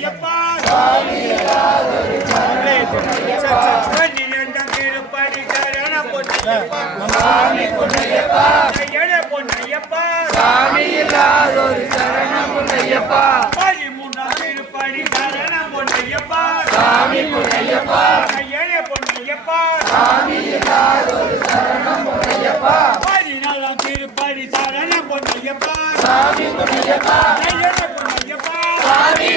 பொன்னையப்பா திருப்படி சரண பொன்னையப்பா பொன்னையப்பா சாமி இல்லாதொரு சரணம் பொன்னையப்பா 13ஆம் திருப்படி சரண பொன்னையப்பா சாமி பொன்னையப்பா பொன்னையப்பா சாமி இல்லாதொரு சரணம் பொன்னையப்பா 14ஆம் திருப்படி சரண பொன்னையப்பா சாமி பொன்னையப்பா பொன்னையப்பா சாமி